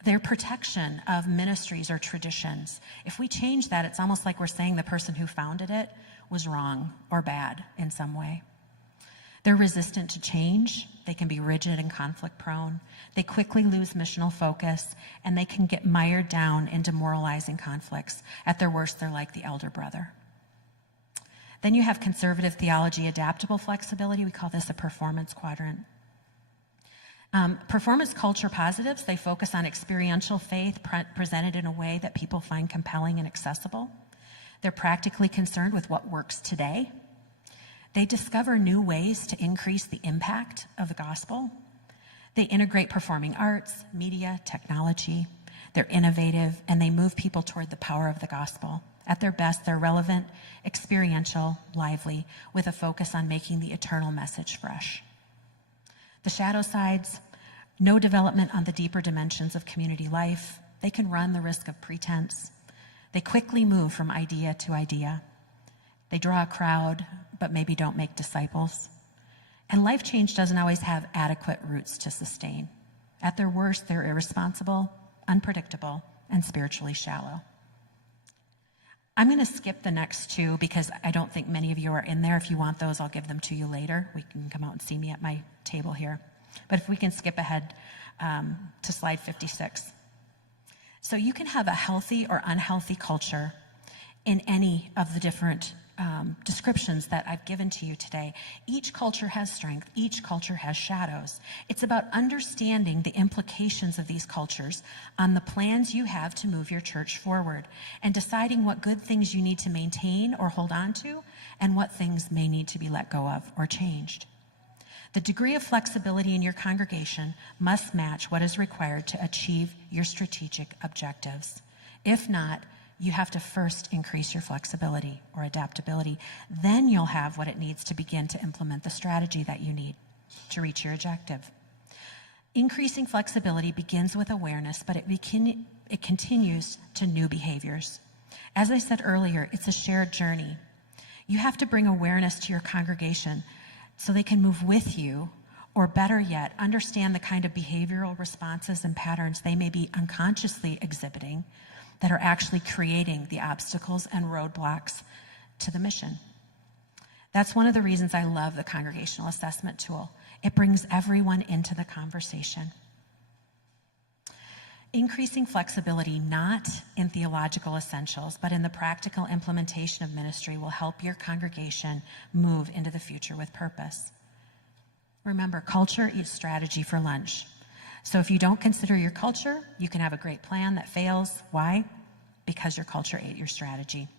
Their protection of ministries or traditions. If we change that, it's almost like we're saying the person who founded it was wrong or bad in some way. They're resistant to change. They can be rigid and conflict prone. They quickly lose missional focus, and they can get mired down in demoralizing conflicts. At their worst, they're like the elder brother. Then you have conservative theology, adaptable flexibility. We call this a performance quadrant. Performance culture positives, they focus on experiential faith presented in a way that people find compelling and accessible. They're practically concerned with what works today. They discover new ways to increase the impact of the gospel. They integrate performing arts, media, technology. They're innovative, and they move people toward the power of the gospel. At their best, they're relevant, experiential, lively, with a focus on making the eternal message fresh. The shadow sides, no development on the deeper dimensions of community life. They can run the risk of pretense. They quickly move from idea to idea. They draw a crowd, but maybe don't make disciples. And life change doesn't always have adequate roots to sustain. At their worst, they're irresponsible, unpredictable, and spiritually shallow. I'm going to skip the next two because I don't think many of you are in there. If you want those, I'll give them to you later. We can come out and see me at my table here. But if we can skip ahead to slide 56. So you can have a healthy or unhealthy culture in any of the different descriptions that I've given to you today. Each culture has strength. Each culture has shadows. It's about understanding the implications of these cultures on the plans you have to move your church forward and deciding what good things you need to maintain or hold on to and what things may need to be let go of or changed. The degree of flexibility in your congregation must match what is required to achieve your strategic objectives. If not, you have to first increase your flexibility or adaptability. Then you'll have what it needs to begin to implement the strategy that you need to reach your objective. Increasing flexibility begins with awareness, but it continues to new behaviors. As I said earlier, it's a shared journey. You have to bring awareness to your congregation so they can move with you, or better yet, understand the kind of behavioral responses and patterns they may be unconsciously exhibiting that are actually creating the obstacles and roadblocks to the mission. That's one of the reasons I love the congregational assessment tool. It brings everyone into the conversation. Increasing flexibility, not in theological essentials, but in the practical implementation of ministry, will help your congregation move into the future with purpose. Remember, culture eats strategy for lunch. So if you don't consider your culture, you can have a great plan that fails. Why? Because your culture ate your strategy.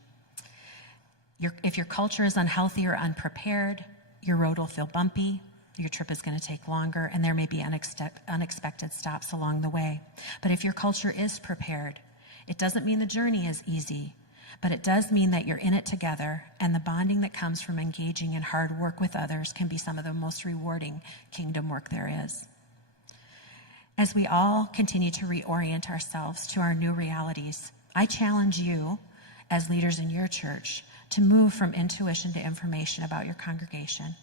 If your culture is unhealthy or unprepared, your road will feel bumpy, Your trip is going to take longer, and there may be unexpected stops along the way. But if your culture is prepared, it doesn't mean the journey is easy, but it does mean that you're in it together, and the bonding that comes from engaging in hard work with others can be some of the most rewarding kingdom work there is. As we all continue to reorient ourselves to our new realities, I challenge you, as leaders in your church, to move from intuition to information about your congregation,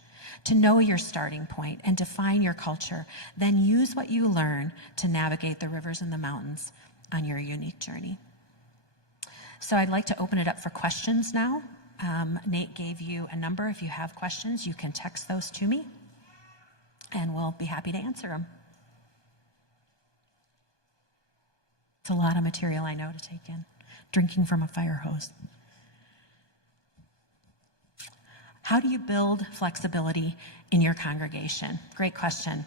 to know your starting point and define your culture, then use what you learn to navigate the rivers and the mountains on your unique journey. So I'd like to open it up for questions now. Nate gave you a number. If you have questions, you can text those to me, and we'll be happy to answer them. It's a lot of material, I know, to take in. Drinking from a fire hose. How do you build flexibility in your congregation? Great question.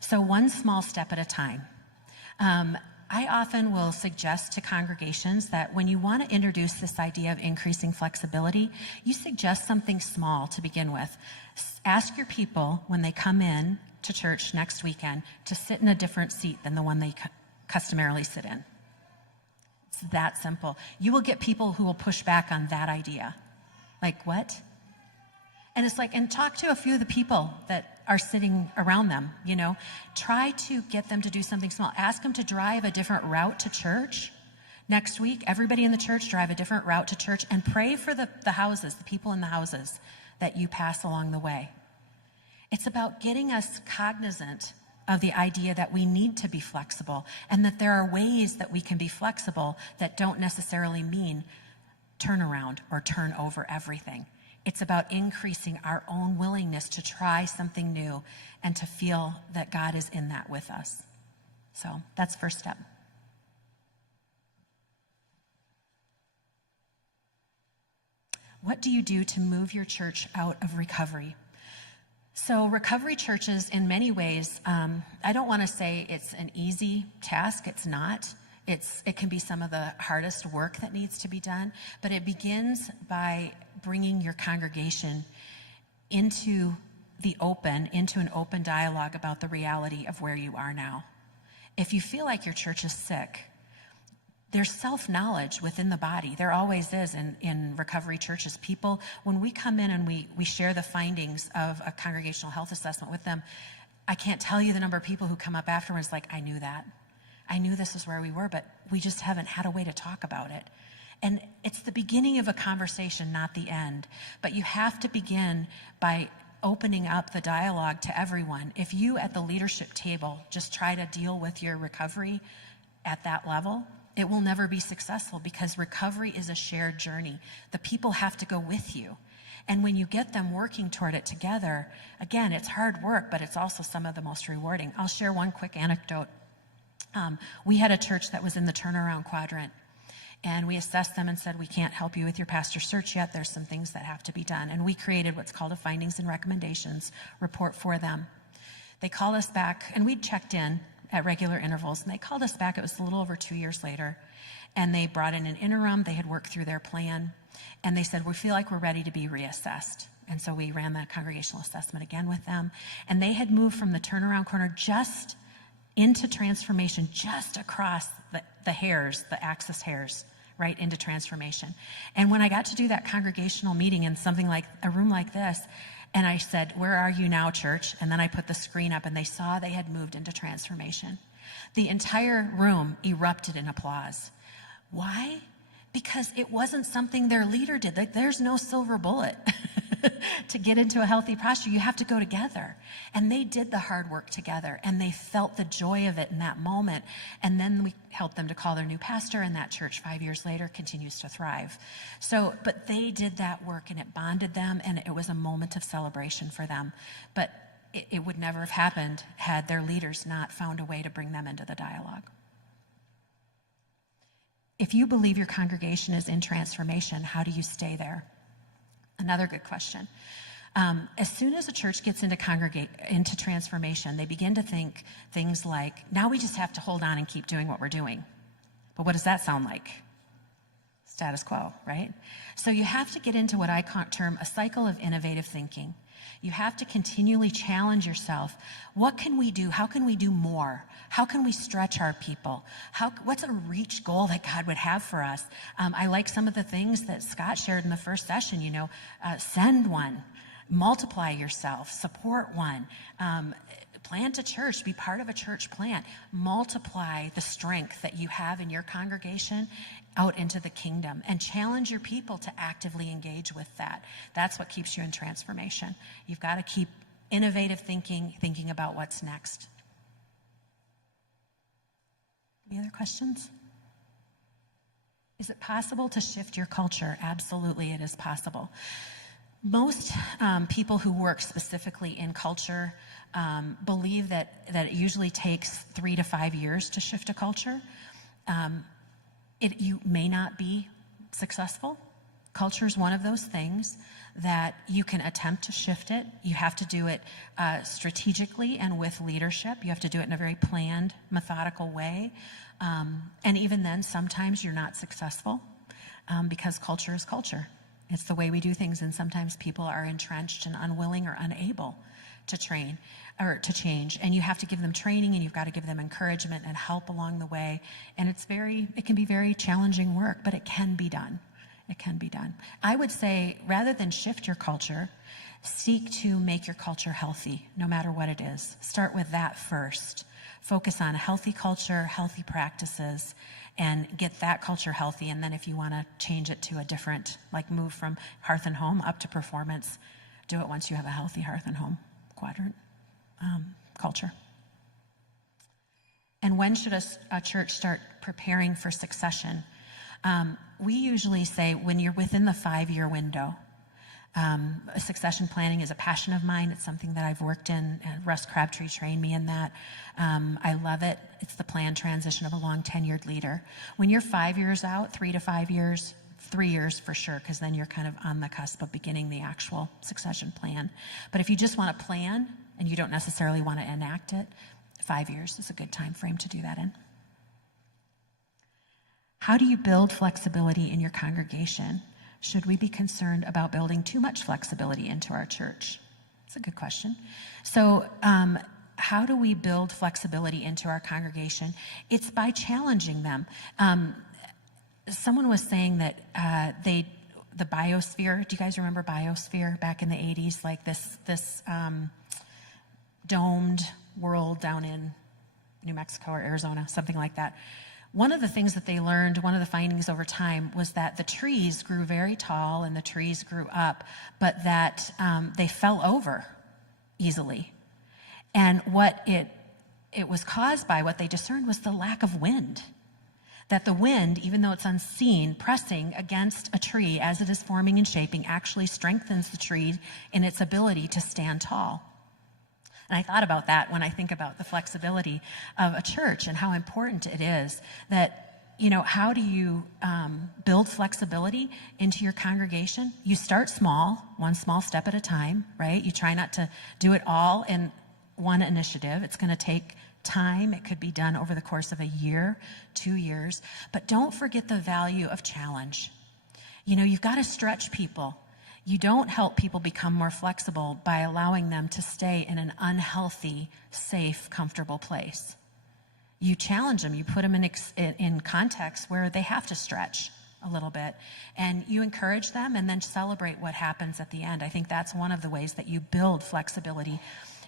So one small step at a time. I often will suggest to congregations that when you want to introduce this idea of increasing flexibility, you suggest something small to begin with. Ask your people when they come in to church next weekend to sit in a different seat than the one they customarily sit in. It's that simple. You will get people who will push back on that idea. Like, what? And it's like, and talk to a few of the people that are sitting around them, you know. Try to get them to do something small. Ask them to drive a different route to church next week. Everybody in the church drive a different route to church, and pray for the houses, the people in the houses that you pass along the way. It's about getting us cognizant of the idea that we need to be flexible, and that there are ways that we can be flexible that don't necessarily mean turn around or turn over everything. It's about increasing our own willingness to try something new and to feel that God is in that with us. So that's first step. What do you do to move your church out of recovery? So recovery churches, in many ways, I don't want to say it's an easy task. It's not. It can be some of the hardest work that needs to be done, but it begins by bringing your congregation into an open dialogue about the reality of where you are now. If you feel like your church is sick, there's self-knowledge within the body. There always is in recovery churches. People, when we come in and we share the findings of a congregational health assessment with them, I can't tell you the number of people who come up afterwards like, I knew that. I knew this is where we were, but we just haven't had a way to talk about it. And it's the beginning of a conversation, not the end. But you have to begin by opening up the dialogue to everyone. If you at the leadership table just try to deal with your recovery at that level, it will never be successful, because recovery is a shared journey. The people have to go with you. And when you get them working toward it together, again, it's hard work, but it's also some of the most rewarding. I'll share one quick anecdote. We had a church that was in the turnaround quadrant, and we assessed them and said, we can't help you with your pastor search yet. There's some things that have to be done. And we created what's called a findings and recommendations report for them. They called us back, and we'd checked in at regular intervals, and they called us back. It was a little over 2 years later, and they brought in an interim. They had worked through their plan, and they said, we feel like we're ready to be reassessed. And so we ran that congregational assessment again with them, and they had moved from the turnaround corner just into transformation, just across the hairs, the axis hairs, right into transformation. And when I got to do that congregational meeting in something like a room like this, and I said, where are you now, church? And then I put the screen up, and they saw they had moved into transformation. The entire room erupted in applause. Why? Because it wasn't something their leader did. Like, there's no silver bullet to get into a healthy posture. You have to go together. And they did the hard work together, and they felt the joy of it in that moment. And then we helped them to call their new pastor, and that church 5 years later continues to thrive. So, but they did that work, and it bonded them, and it was a moment of celebration for them. But it would never have happened had their leaders not found a way to bring them into the dialogue. If you believe your congregation is in transformation, how do you stay there? Another good question. As soon as a church gets into transformation, they begin to think things like, now we just have to hold on and keep doing what we're doing. But what does that sound like? Status quo, right? So you have to get into what I term a cycle of innovative thinking. You have to continually challenge yourself. What can we do? How can we do more? How can we stretch our people? What's a reach goal that God would have for us? I like some of the things that Scott shared in the first session, send one, multiply yourself, support one, plant a church, be part of a church plant, multiply the strength that you have in your congregation out into the kingdom, and challenge your people to actively engage with that. That's what keeps you in transformation. You've got to keep innovative thinking about what's next. Any other questions? Is it possible to shift your culture? Absolutely, it is possible. Most people who work specifically in culture believe that it usually takes 3 to 5 years to shift a culture. You may not be successful. Culture is one of those things that you can attempt to shift it. You have to do it strategically and with leadership. You have to do it in a very planned, methodical way. And even then, sometimes you're not successful because culture is culture. It's the way we do things, and sometimes people are entrenched and unwilling or unable to train or to change. And you have to give them training, and you've got to give them encouragement and help along the way. And it can be very challenging work, but it can be done. It can be done. I would say, rather than shift your culture, seek to make your culture healthy, no matter what it is. Start with that first. Focus on a healthy culture, healthy practices, and get that culture healthy. And then if you want to change it to a different, like move from hearth and home up to performance, do it once you have a healthy hearth and home quadrant culture. And when should a church start preparing for succession? We usually say when you're within the 5-year window. Succession planning is a passion of mine. It's something that I've worked in. Russ Crabtree trained me in that. I love it. It's the planned transition of a long tenured leader. When you're 5 years out, 3 to 5 years, 3 years for sure, because then you're kind of on the cusp of beginning the actual succession plan. But if you just want to plan and you don't necessarily want to enact it, 5 years is a good time frame to do that in. How do you build flexibility in your congregation? Should we be concerned about building too much flexibility into our church? That's a good question. So how do we build flexibility into our congregation? It's by challenging them. Someone was saying that the biosphere, do you guys remember biosphere back in the 80s? Like this domed world down in New Mexico or Arizona, something like that. One of the things that they learned, one of the findings over time, was that the trees grew very tall and the trees grew up, but that they fell over easily. And what it was caused by, what they discerned, was the lack of wind. That the wind, even though it's unseen, pressing against a tree as it is forming and shaping, actually strengthens the tree in its ability to stand tall. And I thought about that when I think about the flexibility of a church and how important it is that, how do you build flexibility into your congregation? You start small, one small step at a time, right? You try not to do it all in one initiative. It's going to take time. It could be done over the course of a year, 2 years. But don't forget the value of challenge. You've got to stretch people. You don't help people become more flexible by allowing them to stay in an unhealthy, safe, comfortable place. You challenge them. You put them in context where they have to stretch a little bit. And you encourage them and then celebrate what happens at the end. I think that's one of the ways that you build flexibility.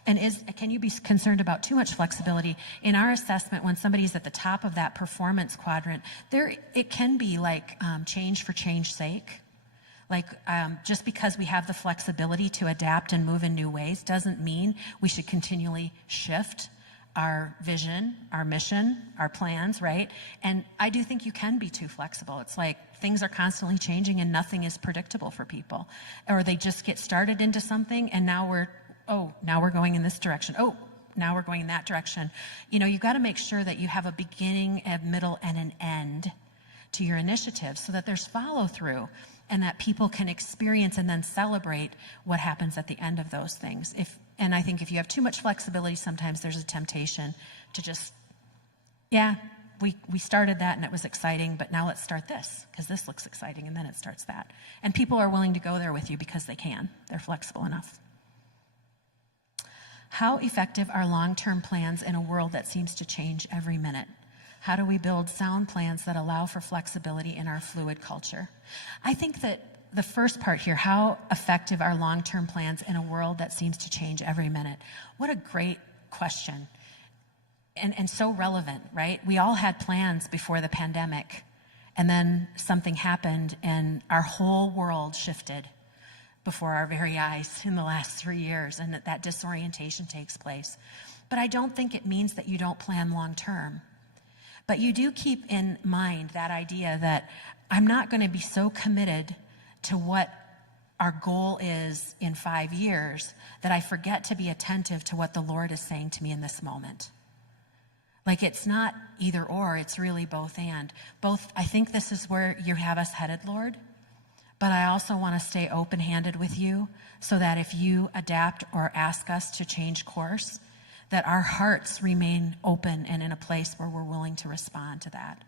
And can you be concerned about too much flexibility? In our assessment, when somebody's at the top of that performance quadrant, it can be like change for change's sake. Like just because we have the flexibility to adapt and move in new ways doesn't mean we should continually shift our vision, our mission, our plans, right? And I do think you can be too flexible. It's like things are constantly changing and nothing is predictable for people. Or they just get started into something and now we're going in this direction. Oh, now we're going in that direction. You've got to make sure that you have a beginning, a middle, and an end to your initiative so that there's follow through and that people can experience and then celebrate what happens at the end of those things. And I think if you have too much flexibility, sometimes there's a temptation to just, we started that and it was exciting, but now let's start this because this looks exciting, and then it starts that. And people are willing to go there with you because they can. They're flexible enough. How effective are long-term plans in a world that seems to change every minute? How do we build sound plans that allow for flexibility in our fluid culture? I think that the first part here, how effective are long-term plans in a world that seems to change every minute? What a great question. And so relevant, right? We all had plans before the pandemic, and then something happened and our whole world shifted before our very eyes in the last 3 years, and that disorientation takes place. But I don't think it means that you don't plan long term. But you do keep in mind that idea that I'm not going to be so committed to what our goal is in 5 years that I forget to be attentive to what the Lord is saying to me in this moment. Like, it's not either or, it's really both and. Both, I think this is where you have us headed, Lord, but I also want to stay open-handed with you so that if you adapt or ask us to change course, that our hearts remain open and in a place where we're willing to respond to that.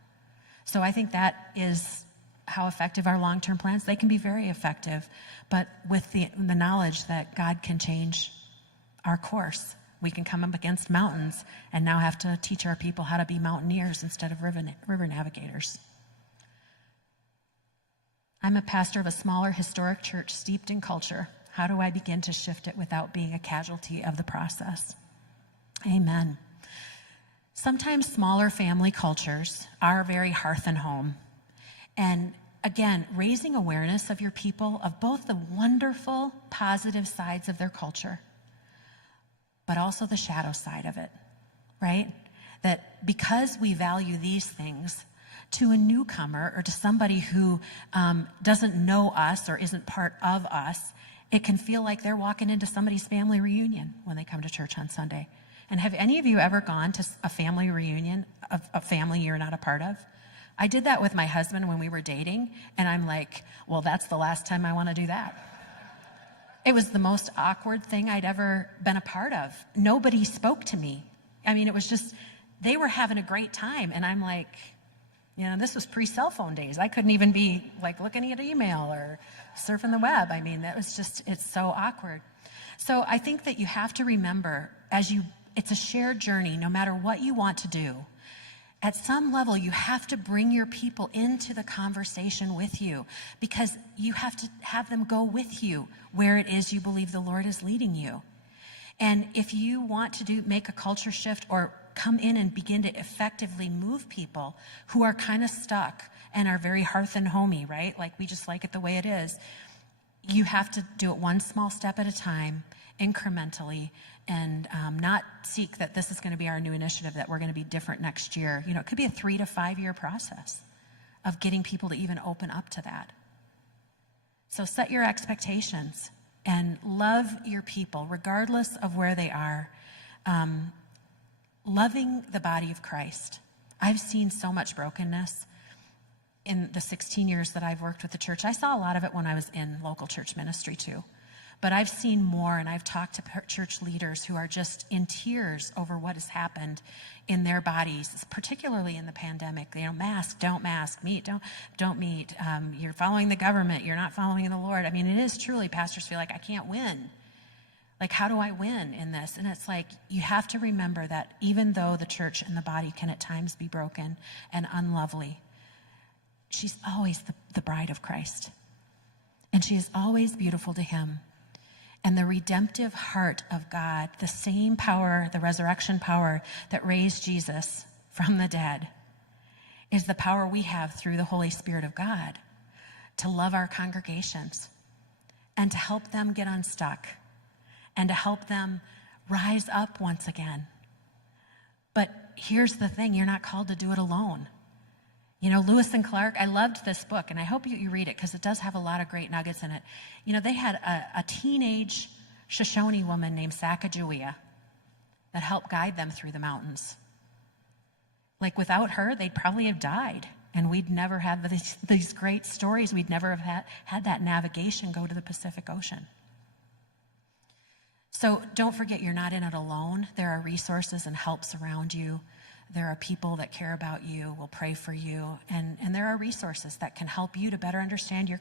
So I think that is how effective our long-term plans. They can be very effective, but with the knowledge that God can change our course. We can come up against mountains and now have to teach our people how to be mountaineers instead of river navigators. I'm a pastor of a smaller historic church steeped in culture. How do I begin to shift it without being a casualty of the process? Amen. Sometimes smaller family cultures are very hearth and home. And again, raising awareness of your people, of both the wonderful, positive sides of their culture, but also the shadow side of it, right? That because we value these things, to a newcomer or to somebody who doesn't know us or isn't part of us, it can feel like they're walking into somebody's family reunion when they come to church on Sunday. And have any of you ever gone to a family reunion of a family you're not a part of? I did that with my husband when we were dating, and I'm like, well, that's the last time I want to do that. It was the most awkward thing I'd ever been a part of. Nobody spoke to me. I mean, it was just, they were having a great time, and I'm like, you know, this was pre-cell phone days. I couldn't even be like looking at email or surfing the web. I mean, that was just, it's so awkward. So I think that you have to remember, it's a shared journey, no matter what you want to do. At some level, you have to bring your people into the conversation with you, because you have to have them go with you where it is you believe the Lord is leading you. And if you want to make a culture shift or come in and begin to effectively move people who are kind of stuck and are very hearth and homey, right? Like, we just like it the way it is. You have to do it one small step at a time, incrementally, and not seek that this is going to be our new initiative, that we're going to be different next year. You know, it could be a 3 to 5 year process of getting people to even open up to that. So set your expectations and love your people, regardless of where they are. Loving the body of Christ. I've seen so much brokenness in the 16 years that I've worked with the church. I saw a lot of it when I was in local church ministry too. But I've seen more, and I've talked to church leaders who are just in tears over what has happened in their bodies, particularly in the pandemic. You know, mask, don't mask, meet, don't meet. You're following the government, you're not following the Lord. I mean, it is truly, pastors feel like, I can't win. Like, how do I win in this? And it's like, you have to remember that even though the church and the body can at times be broken and unlovely, she's always the bride of Christ. And she is always beautiful to him. And the redemptive heart of God, the same power, the resurrection power that raised Jesus from the dead, is the power we have through the Holy Spirit of God to love our congregations and to help them get unstuck and to help them rise up once again. But here's the thing, you're not called to do it alone. You know, Lewis and Clark, I loved this book, and I hope you read it because it does have a lot of great nuggets in it. You know, they had a teenage Shoshone woman named Sacagawea that helped guide them through the mountains. Like, without her, they'd probably have died, and we'd never have these great stories. We'd never have had that navigation go to the Pacific Ocean. So don't forget, you're not in it alone. There are resources and helps around you. There are people that care about you, will pray for you, and there are resources that can help you to better understand your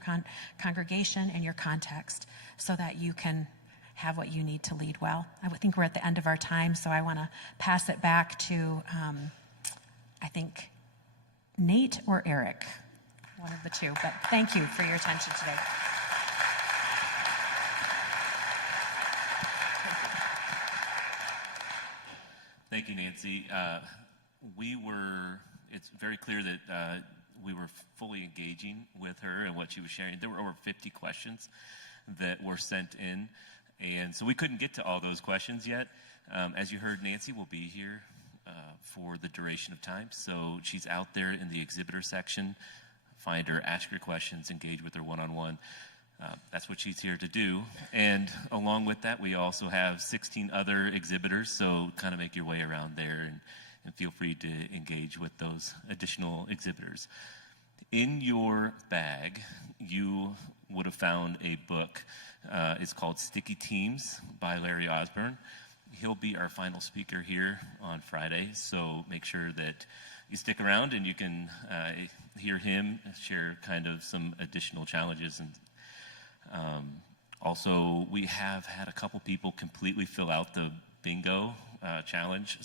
congregation and your context so that you can have what you need to lead well. I think we're at the end of our time, so I want to pass it back to, I think, Nate or Eric, one of the two. But thank you for your attention today. Thank you, Nancy. It's very clear that we were fully engaging with her and what she was sharing. There were over 50 questions that were sent in, and so we couldn't get to all those questions yet. As you heard, Nancy will be here for the duration of time, so she's out there in the exhibitor section. Find her, ask her questions, engage with her one-on-one. That's what she's here to do. And along with that, we also have 16 other exhibitors, so kind of make your way around there and feel free to engage with those additional exhibitors. In your bag, you would have found a book. It's called Sticky Teams by Larry Osborne. He'll be our final speaker here on Friday, so make sure that you stick around and you can hear him share kind of some additional challenges. And also, we have had a couple people completely fill out the bingo challenge,